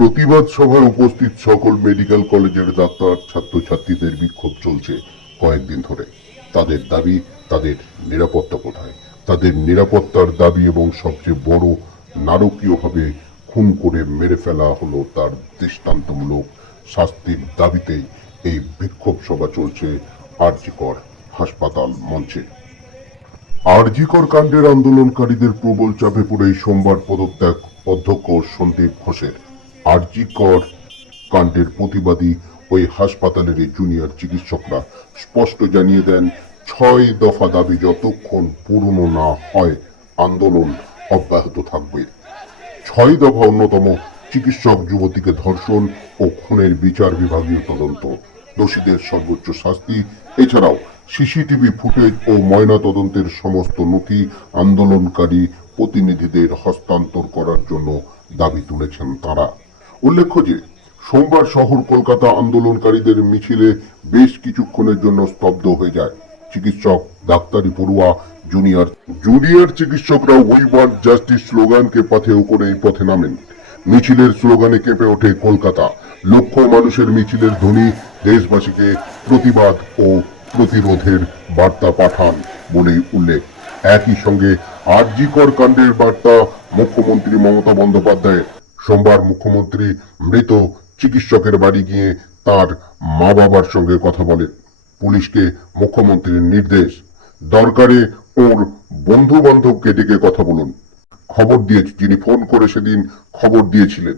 প্রতিবাদ সভায় উপস্থিত সকল মেডিকেল কলেজের ডাক্তার ছাত্রছাত্রীদের বিক্ষোভ চলছে কয়েকদিন ধরে। তাদের দাবি, তাদের নিরাপত্তা কোথায়? তাদের নিরাপত্তার দাবি এবং সবচেয়ে বড়, নারকীয়ভাবে খুন করে মেরে ফেলা হলো তার দৃষ্টান্তমূলক শাস্তির দাবিতেই এই বিক্ষোভ সভা চলছে আর.জি. কর হাসপাতাল মঞ্চে। আর.জি. কর কাণ্ডের আন্দোলনকারীদের প্রবল চাপে পড়ে সোমবার পদত্যাগ অধ্যক্ষ সন্দীপ ঘোষের। আর.জি. কর কাণ্ডের প্রতিবাদী ওই হাসপাতালের জুনিয়র চিকিৎসকরা স্পষ্ট জানিয়ে দেন, ৬ দফা দাবি যতক্ষণ পূরণ না হয় আন্দোলন অব্যাহত থাকবে। ৬ দফা অন্যতম চিকিৎসক যুবতীকে ধর্ষণ ও খুনের বিচার বিভাগীয় তদন্ত, দোষীদের সর্বোচ্চ শাস্তি, এছাড়াও সিসিটিভি ফুটেজ ও ময়না তদন্তের সমস্ত নথি আন্দোলনকারী প্রতিনিধিদের হস্তান্তর করার জন্য দাবি তুলেছেন তারা। উল্লেখ্য যে সোমবার শহর কলকাতা আন্দোলনকারীদের মিছিলে বেশ কিছুক্ষণের জন্য স্তব্ধ হয়ে যায়। চিকিৎসক, ডাক্তারি পড়ুয়া, জুনিয়র চিকিৎসকরা উই ওয়ান্ট জাস্টিস স্লোগানকে পাথেয় করে এই পথে নামেন। মিছিলের স্লোগানে কেঁপে ওঠে কলকাতা। লক্ষ মানুষের মিছিলের ধ্বনি দেশবাসীকে প্রতিবাদ ও প্রতিরোধের বার্তা পাঠান বলেই উল্লেখ। একই সঙ্গে আর.জি. কর কাণ্ডের বার্তা মুখ্যমন্ত্রী মমতা বন্দ্যোপাধ্যায়ের। সোমবার মুখ্যমন্ত্রী মৃত চিকিৎসকের বাড়ি গিয়ে তার মা বাবার সঙ্গে কথা বলেন। পুলিশকে মুখ্যমন্ত্রীর নির্দেশ, দরকারে ওর বন্ধু বান্ধবকে ডেকে কথা বলুন। খবর দিয়েছি, যিনি ফোন করে সেদিন খবর দিয়েছিলেন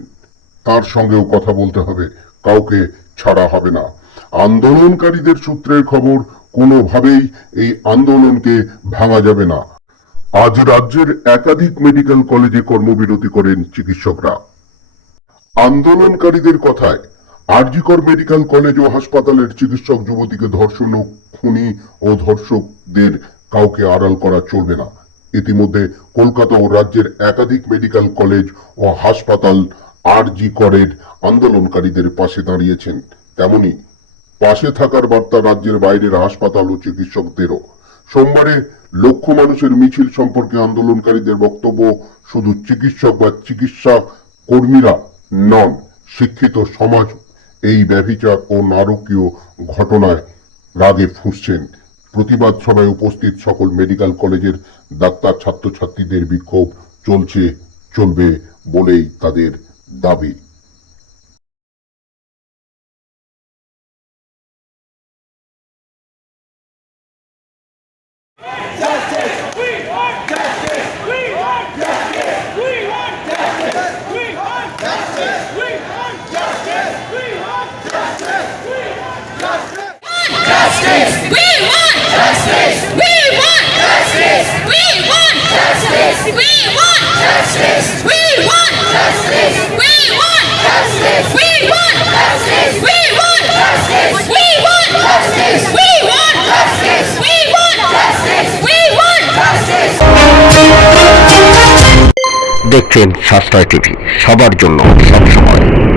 তার সঙ্গেও কথা বলতে হবে, কাউকে ছাড়া হবে না। আন্দোলনকারীদের সূত্রের খবর, কোনোভাবেই এই আন্দোলনকে ভাঙা যাবে না। আজ রাজ্যের একাধিক মেডিকেল কলেজে কর্মবিরতি করেন চিকিৎসকরা। আন্দোলনকারীদের কথায়, আর.জি. কর মেডিকেল কলেজ ও হাসপাতালের চিকিৎসক যুবতীকে ধর্ষণ ও খুনি ও ধর্ষকদের কাউকে আড়াল করা চলবে না। ইতিমধ্যে কলকাতা ও রাজ্যের একাধিক মেডিকেল কলেজ ও হাসপাতাল আর.জি. করের আন্দোলনকারীদের পাশে দাঁড়িয়েছেন। তেমনি পাশে থাকার বার্তা রাজ্যের বাইরের হাসপাতাল ও চিকিৎসকদেরও। সোমবারে লক্ষ মানুষের মিছিল সম্পর্কে আন্দোলনকারীদের বক্তব্য, শুধু চিকিৎসক বা চিকিৎসা কর্মীরা নন, শিক্ষিত সমাজ এই ব্যভিচার ও নারকীয় ঘটনায় রাগে ফুঁসছেন। প্রতিবাদ সভায় উপস্থিত সকল মেডিকেল কলেজের ডাক্তার ছাত্রছাত্রীদের বিক্ষোভ চলবে বলেই তাদের দাবি। দেখছেন সাশ্রয় টিভি, সবার জন্য সবসময়।